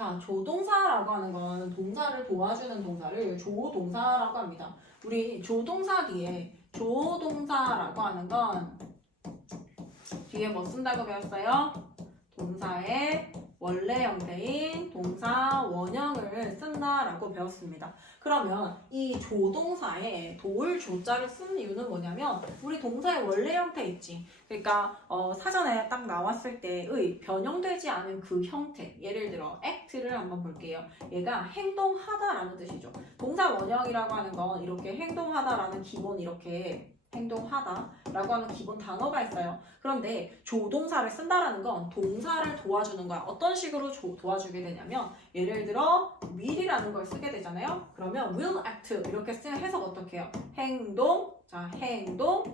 자, 조동사라고 하는 건 동사를 도와주는 동사를 조동사라고 합니다. 우리 조동사 뒤에 조동사라고 하는 건 뒤에 뭐 쓴다고 배웠어요? 동사의 원래 형태인 동사 원형을 쓴다라고 배웠습니다. 그러면 이 조동사에 도울 조자를 쓴 이유는 뭐냐면 우리 동사의 원래 형태 있지. 그러니까 어, 사전에 딱 나왔을 때의 변형되지 않은 그 형태. 예를 들어 act를 한번 볼게요. 얘가 행동하다라는 뜻이죠. 동사 원형이라고 하는 건 이렇게 행동하다라는 기본 이렇게 행동하다라고 하는 기본 단어가 있어요. 그런데 조동사를 쓴다라는 건 동사를 도와주는 거야. 어떤 식으로 조- 도와주게 되냐면 예를 들어 will이라는 걸 쓰게 되잖아요. 그러면 will act 이렇게 쓰면 해석 어떻게 해요? 행동, 자 행동,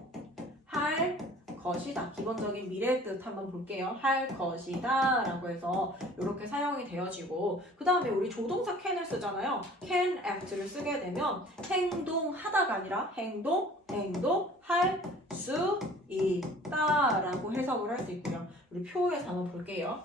할 것이다. 기본적인 미래의 뜻 한번 볼게요. 할 것이다 라고 해서 이렇게 사용이 되어지고 그 다음에 우리 조동사 can을 쓰잖아요. can act를 쓰게 되면 행동하다가 아니라 행동, 행동할 수 있다 라고 해석을 할 수 있고요. 우리 표에서 한번 볼게요.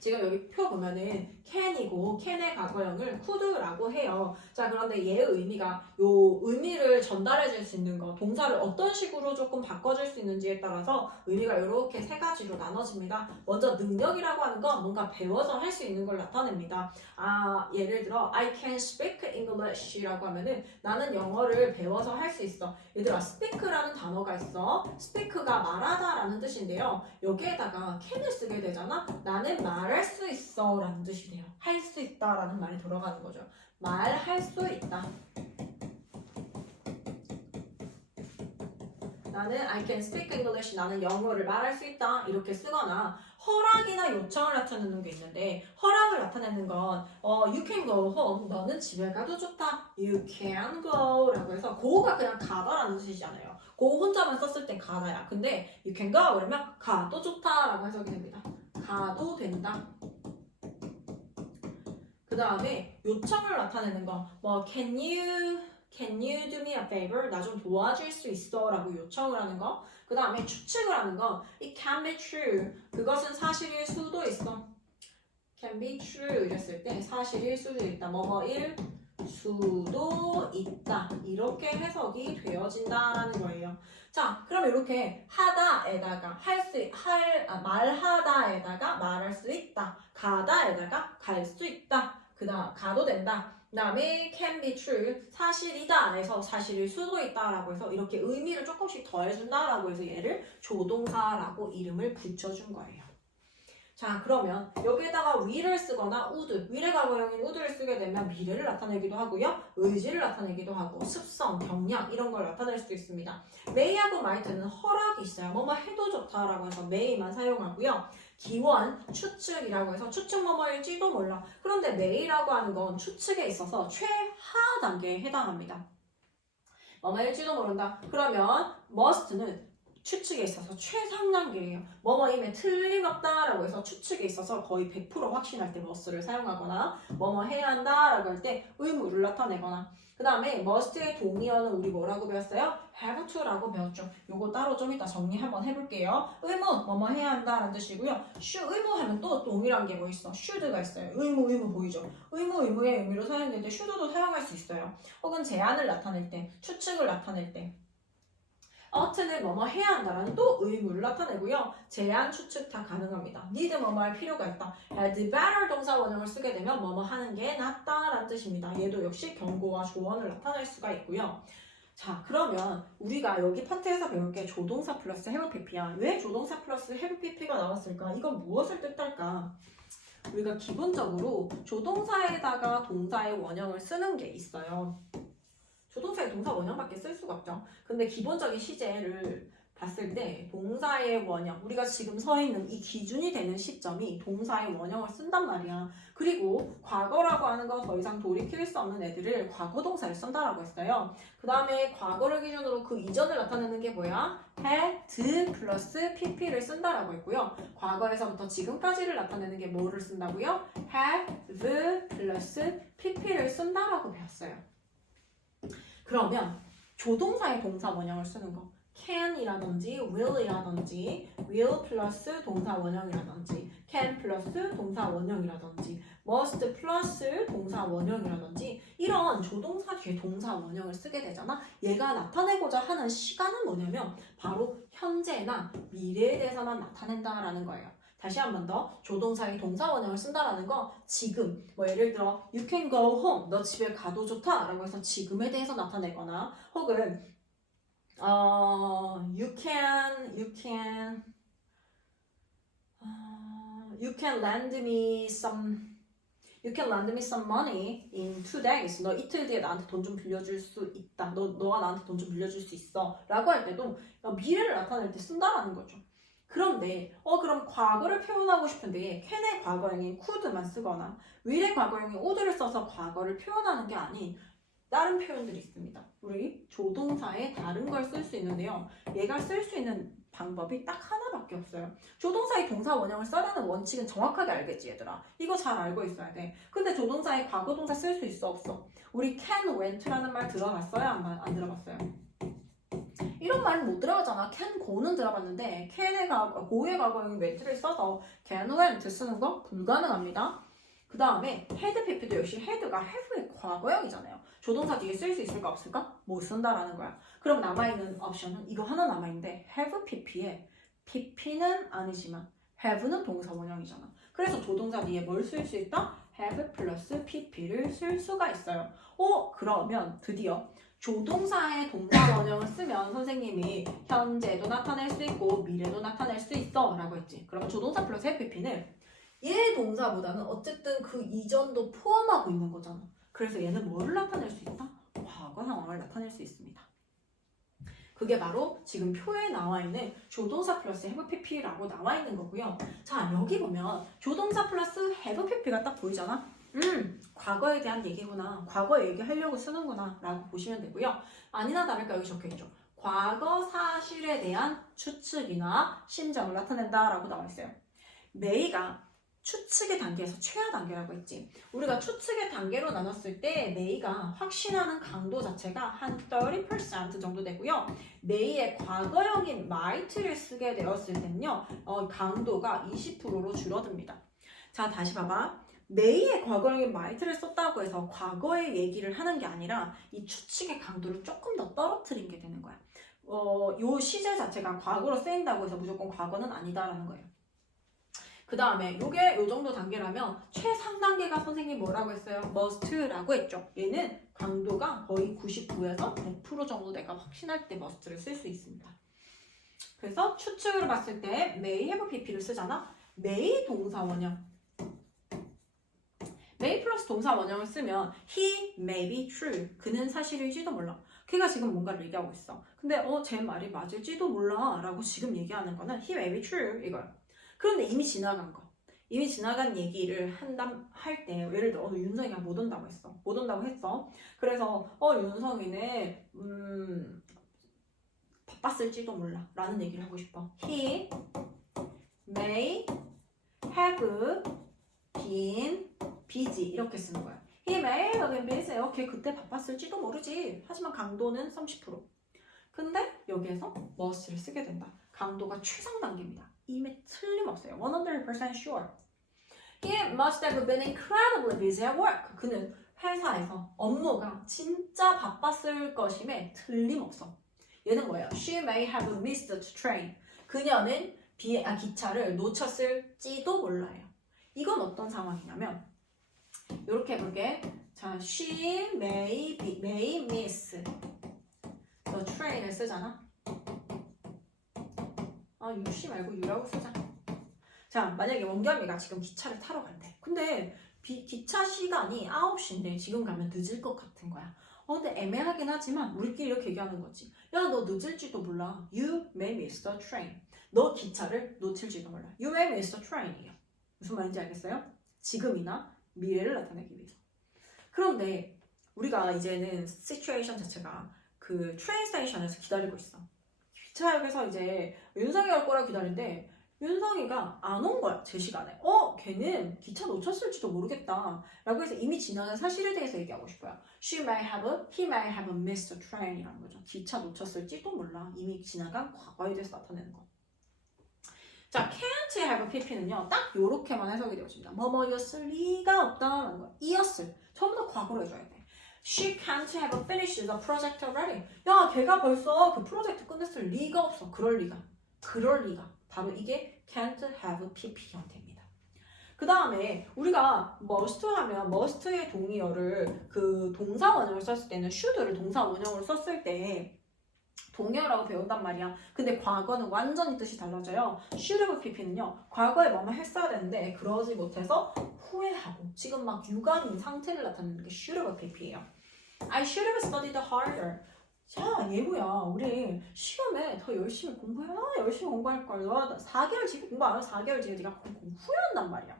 지금 여기 표 보면은 can이고 can의 과거형을 could라고 해요. 자 그런데 얘의 의미가 요 의미를 전달해 줄 수 있는 거 동사를 어떤 식으로 조금 바꿔줄 수 있는지에 따라서 의미가 이렇게 세 가지로 나눠집니다. 먼저 능력이라고 하는 건 뭔가 배워서 할 수 있는 걸 나타냅니다. 아 예를 들어 I can speak English라고 하면은 나는 영어를 배워서 할 수 있어. 얘들아 speak라는 단어가 있어. speak가 말하다라는 뜻인데요. 여기에다가 can을 쓰게 되잖아. 나는 말할 수 있어라는 뜻이 돼요. 할 수 있다라는 말이 들어가는 거죠. 말할 수 있다. 나는 I can speak English. 나는 영어를 말할 수 있다. 이렇게 쓰거나 허락이나 요청을 나타내는 게 있는데 허락을 나타내는 건 어, you can go home. 너는 집에 가도 좋다. You can go라고 해서 go가 그냥 가다라는 뜻이잖아요. go 혼자만 썼을 땐 가다야. 근데 you can go 그러면 가도 좋다 라고 해석이 됩니다. 가도 된다. 그 다음에 요청을 나타내는 거, 뭐 can you can you do me a favor? 나 좀 도와줄 수 있어?라고 요청을 하는 거. 그 다음에 추측을 하는 거, it can be true. 그것은 사실일 수도 있어. can be true 이랬을 때 사실일 수도 있다. 뭐뭐일 수도 있다. 이렇게 해석이 되어진다라는 거예요. 자, 그럼 이렇게 하다에다가 할 수, 할, 아, 말하다에다가 말할 수 있다. 가다에다가 갈 수 있다. 그 다음, 가도 된다. 그 다음에 can be true. 사실이다. 에서 사실일 수도 있다라고 해서 이렇게 의미를 조금씩 더해준다라고 해서 얘를 조동사라고 이름을 붙여준 거예요. 자, 그러면 여기에다가 will을 쓰거나 would, will의 과거형인 would를 쓰게 되면 미래를 나타내기도 하고요. 의지를 나타내기도 하고 습성, 경량 이런 걸 나타낼 수 있습니다. may하고 might는 허락이 있어요. 뭐뭐 해도 좋다라고 해서 may만 사용하고요. 기원, 추측이라고 해서 추측 뭐뭐일지도 몰라. 그런데 may라고 하는 건 추측에 있어서 최하 단계에 해당합니다. 뭐뭐일지도 모른다. 그러면 must는 추측에 있어서 최상단계예요. 뭐뭐임에 틀림없다라고 해서 추측에 있어서 거의 100% 확신할 때 must를 사용하거나 뭐뭐 해야 한다라고 할 때 의무를 나타내거나 그 다음에 must의 동의어는 우리 뭐라고 배웠어요? have to라고 배웠죠. 요거 따로 좀 이따 정리 한번 해볼게요. 의무, 뭐뭐 해야 한다라는 뜻이고요. should, 의무하면 또 동일한 게 뭐 있어? should가 있어요. 의무, 의무 보이죠? 의무, 의무의 의미로 사용될 때 should도 사용할 수 있어요. 혹은 제안을 나타낼 때, 추측을 나타낼 때 어트는 뭐뭐 해야 한다라는 또 의무를 나타내고요. 제한, 추측 다 가능합니다. need 뭐뭐 할 필요가 있다. had better 동사 원형을 쓰게 되면 뭐뭐 하는 게 낫다라는 뜻입니다. 얘도 역시 경고와 조언을 나타낼 수가 있고요. 자, 그러면 우리가 여기 파트에서 배울 게 조동사 플러스 have pp야. 왜 조동사 플러스 have pp가 나왔을까? 이건 무엇을 뜻할까? 우리가 기본적으로 조동사에다가 동사의 원형을 쓰는 게 있어요. 조동사에 동사 원형밖에 쓸 수가 없죠. 근데 기본적인 시제를 봤을 때 동사의 원형, 우리가 지금 서 있는 이 기준이 되는 시점이 동사의 원형을 쓴단 말이야. 그리고 과거라고 하는 거 더 이상 돌이킬 수 없는 애들을 과거 동사를 쓴다라고 했어요. 그 다음에 과거를 기준으로 그 이전을 나타내는 게 뭐야? had 플러스 pp를 쓴다라고 했고요. 과거에서부터 지금까지를 나타내는 게 뭐를 쓴다고요? have 플러스 pp를 쓴다라고 배웠어요. 그러면 조동사의 동사 원형을 쓰는 거 can이라든지 will이라든지 will 플러스 동사 원형이라든지 can 플러스 동사 원형이라든지 must 플러스 동사 원형이라든지 이런 조동사 뒤에 동사 원형을 쓰게 되잖아. 얘가 나타내고자 하는 시간은 뭐냐면 바로 현재나 미래에 대해서만 나타낸다라는 거예요. 다시 한 번 더 조동사의 동사 원형을 쓴다라는 거 지금 뭐 예를 들어 you can go home 너 집에 가도 좋다 라고 해서 지금에 대해서 나타내거나 혹은 어 you can you can 어, you can lend me some You can lend me some money in two days. 너 이틀 뒤에 나한테 돈 좀 빌려줄 수 있다. 너, 너가 나한테 돈 좀 빌려줄 수 있어. 라고 할 때도 미래를 나타낼 때 쓴다라는 거죠. 그런데 어 그럼 과거를 표현하고 싶은데 캔의 과거형인 could만 쓰거나 will의 과거형인 would를 써서 과거를 표현하는 게 아닌 다른 표현들이 있습니다. 우리 조동사에 다른 걸 쓸 수 있는데요. 얘가 쓸 수 있는 방법이 딱 하나밖에 없어요. 조동사의 동사 원형을 써라는 원칙은 정확하게 알겠지 얘들아. 이거 잘 알고 있어야 돼. 근데 조동사의 과거 동사 쓸 수 있어 없어? 우리 can, went라는 말 들어봤어요? 안, 안 들어봤어요? 말은 못 들어가잖아. can, go는 들어봤는데 can의 과거, go의 과거형이 went를 써서 can, went 쓰는 거 불가능합니다. 그 다음에 had, pp도 역시 had가 have의 과거형이잖아요. 조동사 뒤에 쓸 수 있을까 없을까? 못 쓴다라는 거야. 그럼 남아있는 옵션은 이거 하나 남아있는데 have pp에 pp는 아니지만 have는 동사 원형이잖아. 그래서 조동사 뒤에 뭘 쓸 수 있다? have 플러스 pp를 쓸 수가 있어요. 오 그러면 드디어 조동사의 동사 원형을 쓰면 선생님이 현재도 나타낼 수 있고 미래도 나타낼 수 있어 라고 했지. 그러면 조동사 플러스 pp는 얘 동사보다는 어쨌든 그 이전도 포함하고 있는 거잖아. 그래서 얘는 뭐를 나타낼 수 있다? 과거 상황을 나타낼 수 있습니다. 그게 바로 지금 표에 나와 있는 조동사 플러스 have pp라고 나와 있는 거고요. 자, 여기 보면 조동사 플러스 have pp가 딱 보이잖아? 음, 과거에 대한 얘기구나. 과거 얘기하려고 쓰는구나. 라고 보시면 되고요. 아니나 다를까 여기 적혀 있죠. 과거 사실에 대한 추측이나 심정을 나타낸다. 라고 나와 있어요. 메이가 추측의 단계에서 최하 단계라고 했지. 우리가 추측의 단계로 나눴을 때 메이가 확신하는 강도 자체가 한 30% 정도 되고요. 메이의 과거형인 might를 쓰게 되었을 때는요. 어, 강도가 20%로 줄어듭니다. 자, 다시 봐봐. 메이의 과거형인 might를 썼다고 해서 과거의 얘기를 하는 게 아니라 이 추측의 강도를 조금 더 떨어뜨린 게 되는 거야. 어, 요 시제 자체가 과거로 쓰인다고 해서 무조건 과거는 아니다라는 거예요. 그 다음에 요게 요 정도 단계라면 최상 단계가 선생님 뭐라고 했어요? must라고 했죠. 얘는 강도가 거의 99에서 100% 정도 내가 확신할 때 must를 쓸 수 있습니다. 그래서 추측으로 봤을 때 may have pp를 쓰잖아. may 동사 원형. May 플러스 동사 원형을 쓰면 he may be true. 그는 사실일지도 몰라. 걔가 지금 뭔가를 얘기하고 있어. 근데 어 제 말이 맞을지도 몰라 라고 지금 얘기하는 거는 he may be true 이거야. 그런데 이미 지나간 거. 이미 지나간 얘기를 한담 할 때 예를 들어 어, 윤성이가 못 온다고 했어. 못 온다고 했어. 그래서 어 윤성이는 음 바빴을지도 몰라 라는 얘기를 하고 싶어. He may have been busy 이렇게 쓰는 거야. He may have been busy. 어, 걔 그때 바빴을지도 모르지. 하지만 강도는 30%. 근데 여기에서 must를 쓰게 된다. 강도가 최상 단계입니다. 이미 틀림없어요. 100% sure. He must have been incredibly busy at work. 그는 회사에서 업무가 진짜 바빴을 것임에 틀림없어. 얘는 뭐예요? She may have missed the train. 그녀는 비, 아, 기차를 놓쳤을지도 몰라요. 이건 어떤 상황이냐면 이렇게 해볼게. 자, she may be, may miss the train을 쓰잖아. 아, 유씨 말고 유라고 쓰자. 자, 만약에 원겸이가 지금 기차를 타러 간대. 근데 비, 기차 시간이 9시인데 지금 가면 늦을 것 같은 거야. 어, 근데 애매하긴 하지만 우리끼리 이렇게 얘기하는 거지. 야, 너 늦을지도 몰라. You may miss the train. 너 기차를 놓칠지도 몰라. You may miss the train이에요. 무슨 말인지 알겠어요? 지금이나 미래를 나타내기 위해서. 그런데 우리가 이제는 시츄에이션 자체가 그 트레인 스테이션에서 기다리고 있어. 기차역에서 이제 윤성이 올 거라 기다리는데 윤성이가 안 온 거야 제 시간에. 어 걔는 기차 놓쳤을지도 모르겠다. 라고 해서 이미 지나간 사실에 대해서 얘기하고 싶어요. She may have, he may have missed the train이라는 거죠. 기차 놓쳤을지도 몰라. 이미 지나간 과거에 대해서 나타내는 거 자, can't have pp는요 딱 요렇게만 해석이 되어집니다. 뭐뭐였을 리가 없다라는 거야 이었을. 다 과거로 해줘야 돼. She can't have finished the project already. 야 걔가 벌써 그 프로젝트 끝냈을 리가 없어. 그럴 리가. 그럴 리가. 바로 이게 can't have pp 형태입니다. 그 다음에 우리가 must 하면 must의 동의어를 그 동사 원형을 썼을 때는 should를 동사 원형으로 썼을 때 동의어라고 배운단 말이야. 근데 과거는 완전히 뜻이 달라져요. have pp는요. 과거에 뭐뭐 했어야 되는데 그러지 못해서 후회하고 지금 막 유감인 상태를 나타내는 게 have pp예요. I should have studied harder. 자, 예보야. 우리 시험에 더 열심히 공부해라. 열심히 공부할 걸. 너 4개월 지금 공부 안 하면 4개월 뒤에 네가 공부 후회한단 말이야.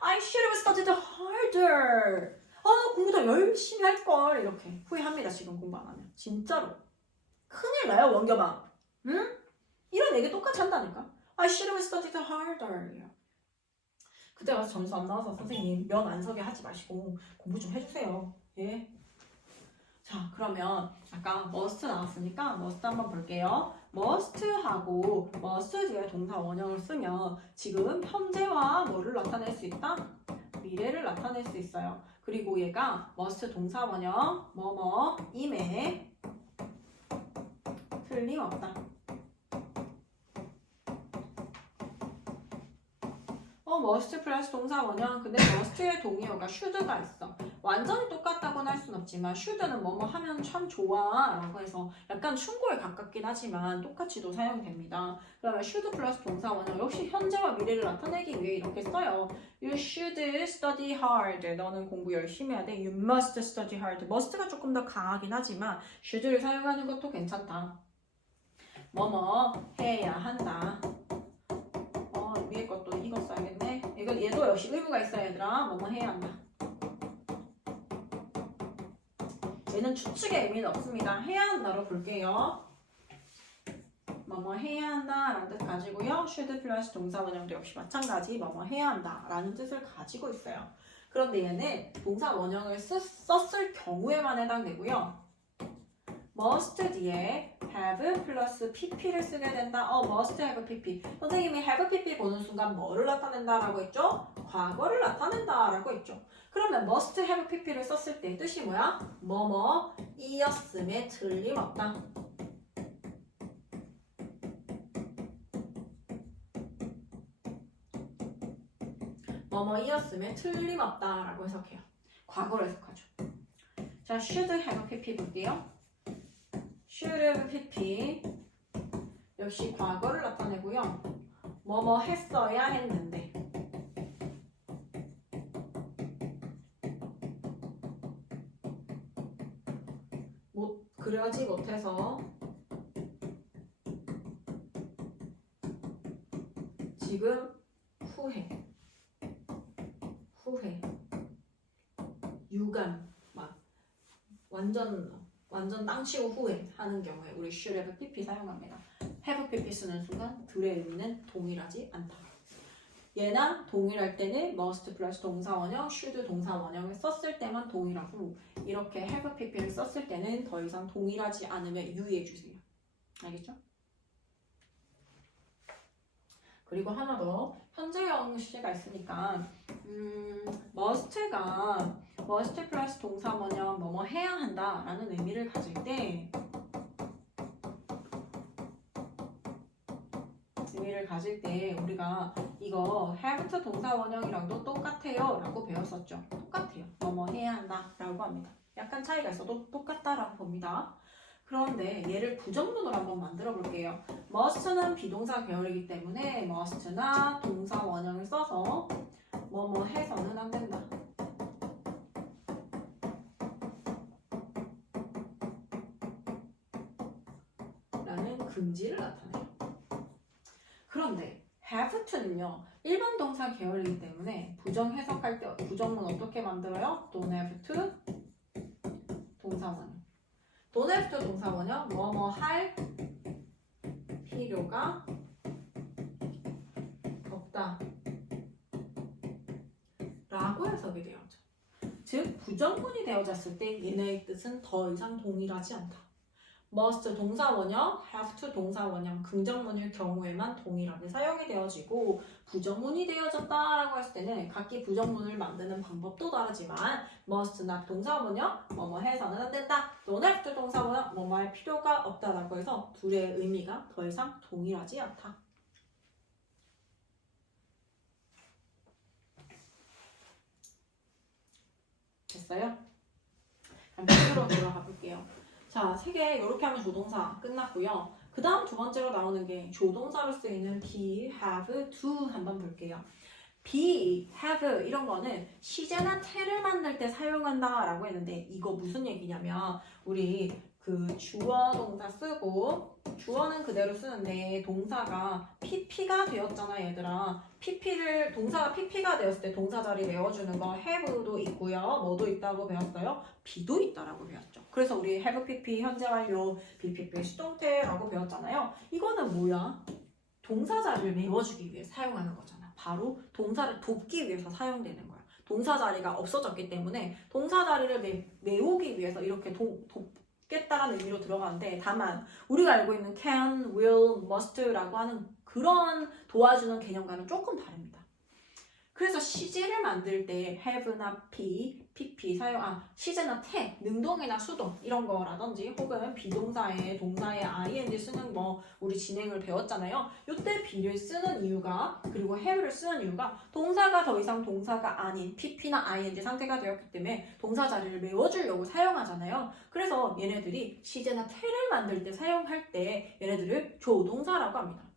I should have studied harder. 아, 나 공부 더 열심히 할 걸. 이렇게 후회합니다. 지금 공부 안 하면. 진짜로. 큰일 나요, 원겸아. 응? 이런 얘기 똑같이 한다니까. I should have studied harder. 그때 가서 점수 안 나와서 선생님 면 안 서게 하지 마시고 공부 좀 해주세요. 예. 자, 그러면 아까 must 나왔으니까 must 한번 볼게요. must하고 must 뒤에 동사 원형을 쓰면 지금 현재와 뭐를 나타낼 수 있다? 미래를 나타낼 수 있어요. 그리고 얘가 must 동사 원형 뭐뭐 임에 틀림없다. 어, must 플러스 동사 원형. 근데 must의 동의어가 should가 있어. 완전히 똑같다고는 할 순 없지만 should는 뭐뭐 하면 참 좋아 라고 해서 약간 충고에 가깝긴 하지만 똑같이도 사용됩니다. 그러면 should 플러스 동사 원형 역시 현재와 미래를 나타내기 위해 이렇게 써요. You should study hard. 너는 공부 열심히 해야 돼. You must study hard. must가 조금 더 강하긴 하지만 should를 사용하는 것도 괜찮다. 뭐뭐 해야 한다. 어, 위에 것도 이거 써야겠네. 이거 얘도 역시 의무가 있어야 얘들아. 뭐뭐 해야 한다. 얘는 추측의 의미는 없습니다. 해야 한다로 볼게요. 뭐뭐 해야 한다라는 뜻 가지고요. should 플러스 동사 원형도 역시 마찬가지 뭐뭐 해야 한다라는 뜻을 가지고 있어요. 그런데 얘는 동사 원형을 쓰, 썼을 경우에만 해당되고요. Must 뒤에 have 플러스 pp를 쓰게 된다. 어, must have pp. 선생님이 have pp 보는 순간 뭐를 나타낸다라고 했죠? 과거를 나타낸다라고 했죠. 그러면 must have pp를 썼을 때 뜻이 뭐야? 뭐뭐 이었음에 틀림없다. 뭐뭐 이었음에 틀림없다라고 해석해요. 과거로 해석하죠. 자, should have pp 볼게요. Should pp 역시 과거를 나타내고요. 뭐뭐 했어야 했는데 못 그러지 못해서 지금 후회 후회 유감 막 완전 완전 땅치고 후회 하는 경우에 우리 should have pp 사용합니다. have pp 쓰는 순간 들의 의미는 동일하지 않다. 얘나 동일할 때는 must 플러스 동사 원형, should 동사 원형을 썼을 때만 동일하고 이렇게 have pp를 썼을 때는 더 이상 동일하지 않으면 유의해 주세요. 알겠죠? 그리고 하나 더 현재형 시제가 있으니까 음, must가 must 플러스 동사 원형 뭐뭐 해야 한다 라는 의미를 가질 때 의미를 가질 때 우리가 이거 have to 동사 원형이랑도 똑같아요 라고 배웠었죠. 똑같아요. 뭐뭐 해야 한다 라고 합니다. 약간 차이가 있어도 똑같다라고 봅니다. 그런데 얘를 부정문으로 한번 만들어 볼게요. must는 비동사 계열이기 때문에 must나 동사 원형을 써서 뭐뭐 해서는 안 된다 금지를 나타내요. 그런데 have to는요 일반 동사 계열이기 때문에 부정 해석할 때 부정문 어떻게 만들어요? don't have to 동사 원형. don't have to 동사 원형 뭐뭐 할 필요가 없다. 라고 해석이 되어져. 즉 부정문이 되어졌을 때 얘네의 뜻은 더 이상 동일하지 않다. must 동사 원형, have to 동사 원형, 긍정문일 경우에만 동일하게 사용이 되어지고 부정문이 되어졌다라고 했을 때는 각기 부정문을 만드는 방법도 다르지만 must not 동사 원형, 뭐뭐 해서는 안 된다. 또는 have to 동사 원형, 뭐뭐 할 필요가 없다라고 해서 둘의 의미가 더 이상 동일하지 않다. 됐어요? 그럼 밑으로 돌아가 볼게요. 자, 세 개 이렇게 하면 조동사 끝났고요. 그 다음 두 번째로 나오는 게 조동사로 쓰이는 be, have, do 한번 볼게요. be, have 이런 거는 시제나 태를 만들 때 사용한다 라고 했는데 이거 무슨 얘기냐면 우리 그 주어 동사 쓰고 주어는 그대로 쓰는데 동사가 pp가 되었잖아 얘들아. pp를 동사가 pp가 되었을 때 동사 자리 메워주는 거 have도 있고요 뭐도 있다고 배웠어요? be도 있다라고 배웠죠. 그래서 우리 have pp 현재 완료 bpp 수동태라고 배웠잖아요. 이거는 뭐야? 동사 자리를 메워주기 위해 사용하는 거잖아. 바로 동사를 돕기 위해서 사용되는 거야. 동사 자리가 없어졌기 때문에 동사 자리를 메, 메우기 위해서 이렇게 도, 돕 겠다라는 의미로 들어가는데 다만 우리가 알고 있는 can, will, must라고 하는 그런 도와주는 개념과는 조금 다릅니다. 그래서 시제를 만들 때 have나 be, pp 사용, 아 시제나 태, 능동이나 수동 이런 거라든지 혹은 비동사에 동사에 ing 쓰는 거 우리 진행을 배웠잖아요. 이때 be를 쓰는 이유가 그리고 have를 쓰는 이유가 동사가 더 이상 동사가 아닌 pp나 ing 상태가 되었기 때문에 동사 자리를 메워주려고 사용하잖아요. 그래서 얘네들이 시제나 태를 만들 때 사용할 때 얘네들을 조동사라고 합니다.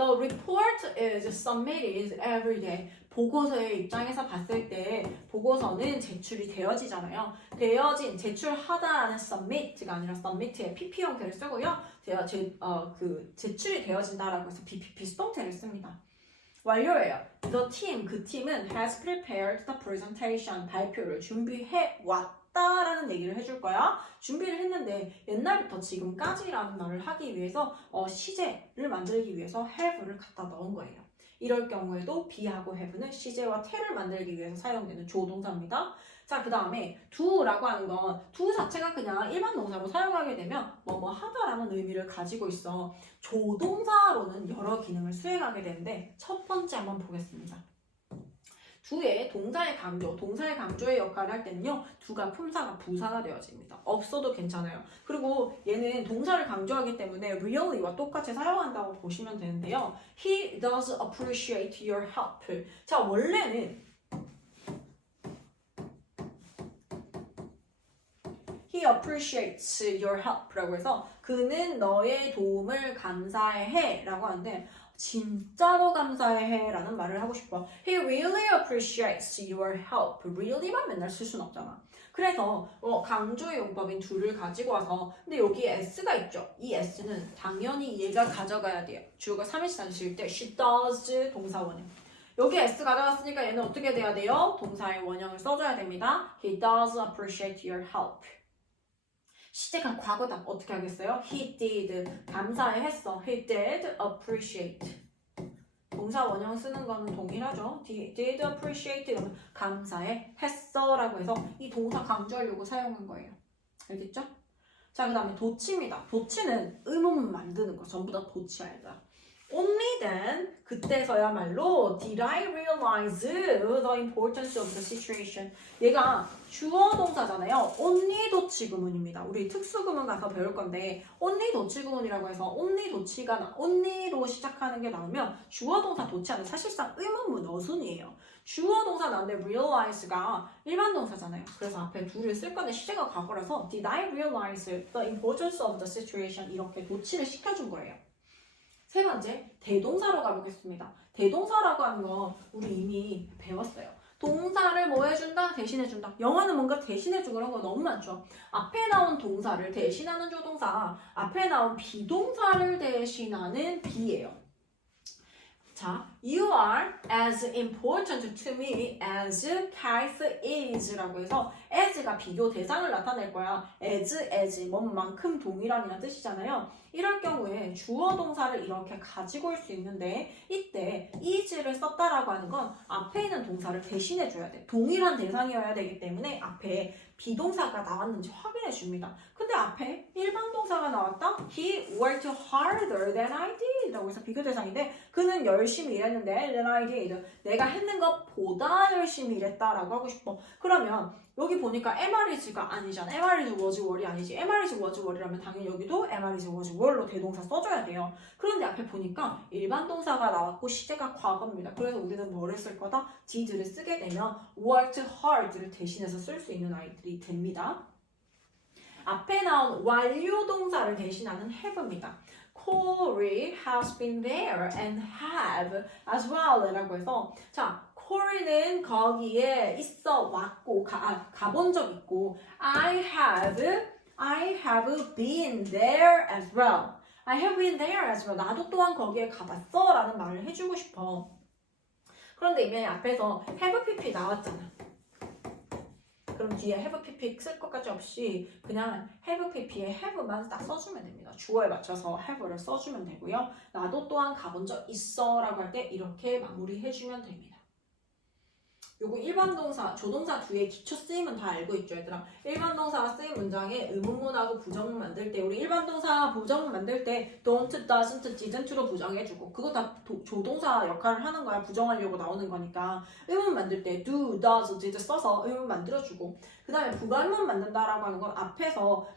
The report is submitted every day. 보고서의 입장에서 봤을 때 보고서는 제출이 되어지잖아요. 되어진 제출하다라는 submit가 아니라 submit의 pp 형태를 쓰고요. 제가 제, 어, 그 제출이 되어진다라고 해서 bpp 수동태를 씁니다. 완료예요. The team, 그 팀은 has prepared the presentation, 발표를 준비해 왔 다라는 얘기를 해줄 거야. 준비를 했는데 옛날부터 지금까지라는 말을 하기 위해서 어, 시제를 만들기 위해서 have를 갖다 넣은 거예요. 이럴 경우에도 be하고 have는 시제와 태를 만들기 위해서 사용되는 조동사입니다. 자, 그 다음에 do라고 하는 건 do 자체가 그냥 일반 동사로 사용하게 되면 뭐뭐 하다라는 의미를 가지고 있어. 조동사로는 여러 기능을 수행하게 되는데 첫 번째 한번 보겠습니다. 두의 동사의 강조, 동사의 강조의 역할을 할 때는요, 두가 품사가 부사가 되어집니다. 없어도 괜찮아요. 그리고 얘는 동사를 강조하기 때문에 really와 똑같이 사용한다고 보시면 되는데요. He does appreciate your help. 자, 원래는 He appreciates your help라고 해서 그는 너의 도움을 감사해 라고 하는데 진짜로 감사해 라는 말을 하고 싶어. He really appreciates your help. really만 맨날 쓸 수는 없잖아. 그래서 어, 강조의 용법인 do를 가지고 와서 근데 여기 s가 있죠. 이 s는 당연히 얘가 가져가야 돼요. 주어가 3일치 쓰실 때 she does 동사 원형. 여기 s 가져갔으니까 얘는 어떻게 돼야 돼요? 동사의 원형을 써줘야 됩니다. He does appreciate your help. 시제가 과거다. 어떻게 하겠어요? He did. 감사해 했어. He did appreciate. 동사 원형 쓰는 거는 동일하죠. did appreciate 이러면 감사해 했어 라고 해서 이 동사 강조하려고 사용한 거예요. 알겠죠? 자, 그 다음에 도치입니다. 도치는 의문문 만드는 거. 전부 다 도치야, 얘들아. Only then, 그때서야말로 did I realize the importance of the situation. 얘가 주어 동사잖아요. only 도치 구문입니다. 우리 특수 구문 가서 배울 건데 only 도치 구문이라고 해서 only 도치가 나, only로 시작하는 게 나오면 주어 동사 도치하는 사실상 의문문 어순이에요. 주어 동사 나오는데 realize가 일반 동사잖아요. 그래서 앞에 둘을 쓸 건데 시제가 과거라서 did I realize the importance of the situation 이렇게 도치를 시켜준 거예요. 세 번째, 대동사로 가보겠습니다. 대동사라고 하는 건 우리 이미 배웠어요. 동사를 뭐 해준다? 대신해준다. 영어는 뭔가 대신해주고 그런 거 너무 많죠. 앞에 나온 동사를 대신하는 조동사, 앞에 나온 비동사를 대신하는 비예요. 자, you are as important to me as Keith is라고 해서 as가 비교 대상을 나타낼 거야. as, as, 뭔만큼 동일한이라는 뜻이잖아요. 이럴 경우에 주어 동사를 이렇게 가지고 올 수 있는데 이때 is를 썼다라고 하는 건 앞에 있는 동사를 대신해 줘야 돼. 동일한 대상이어야 되기 때문에 앞에 비동사가 나왔는지 확인해 줍니다. 근데 앞에 일반 동사가 나왔다? He worked harder than I did. 라고 해서 비교 대상인데 그는 열심히 일했는데 than I did. 내가 했는 것보다 열심히 일했다라고 하고 싶어. 그러면 여기 보니까 MR이즈가 아니잖아. MR이즈 was were이 아니지. MR이즈 was were라면 당연히 여기도 MR이즈 was were로 대동사 써줘야 돼요. 그런데 앞에 보니까 일반 동사가 나왔고 시제가 과거입니다. 그래서 우리는 뭐를 쓸 거다? did를 쓰게 되면 worked hard를 대신해서 쓸 수 있는 아이들이 됩니다. 앞에 나온 완료 동사를 대신하는 have입니다. Corey has been there and have as well 라고 해서 자 Corey는 거기에 있어 왔고 가, 아, 가본 적 있고 I have I have been there as well I have been there as well 나도 또한 거기에 가봤어 라는 말을 해주고 싶어 그런데 이미 앞에서 have pp 나왔잖아 그럼 뒤에 have pp 쓸 것까지 없이 그냥 have pp에 have만 딱 써주면 됩니다. 주어에 맞춰서 have를 써주면 되고요. 나도 또한 가본 적 있어 라고 할 때 이렇게 마무리해주면 됩니다. 요거 일반 동사, 조동사 뒤에 기초 쓰임은 다 알고 있죠, 얘들아. 일반 동사가 쓰인 문장에 의문문하고 부정문 만들 때, 우리 일반 동사 부정문 만들 때 don't, doesn't, didn't로 부정해주고, 그거 다 도- 조동사 역할을 하는 거야. 부정하려고 나오는 거니까. 의문 만들 때 do, does, did 써서 의문 만들어주고, 그 다음에 부관문 만든다라고 하는 건 앞에서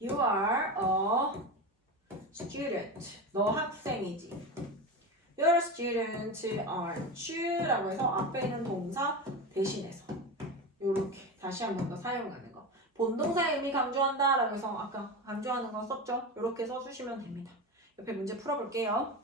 You are a student. 너 학생이지. You're a student, aren't? 라고 해서 앞에 있는 동사 대신해서 요렇게 다시 한 번 더 사용하는 거. 본동사의 의미 강조한다 라고 해서 아까 강조하는 거 썼죠? 요렇게 써주시면 됩니다. 옆에 문제 풀어볼게요.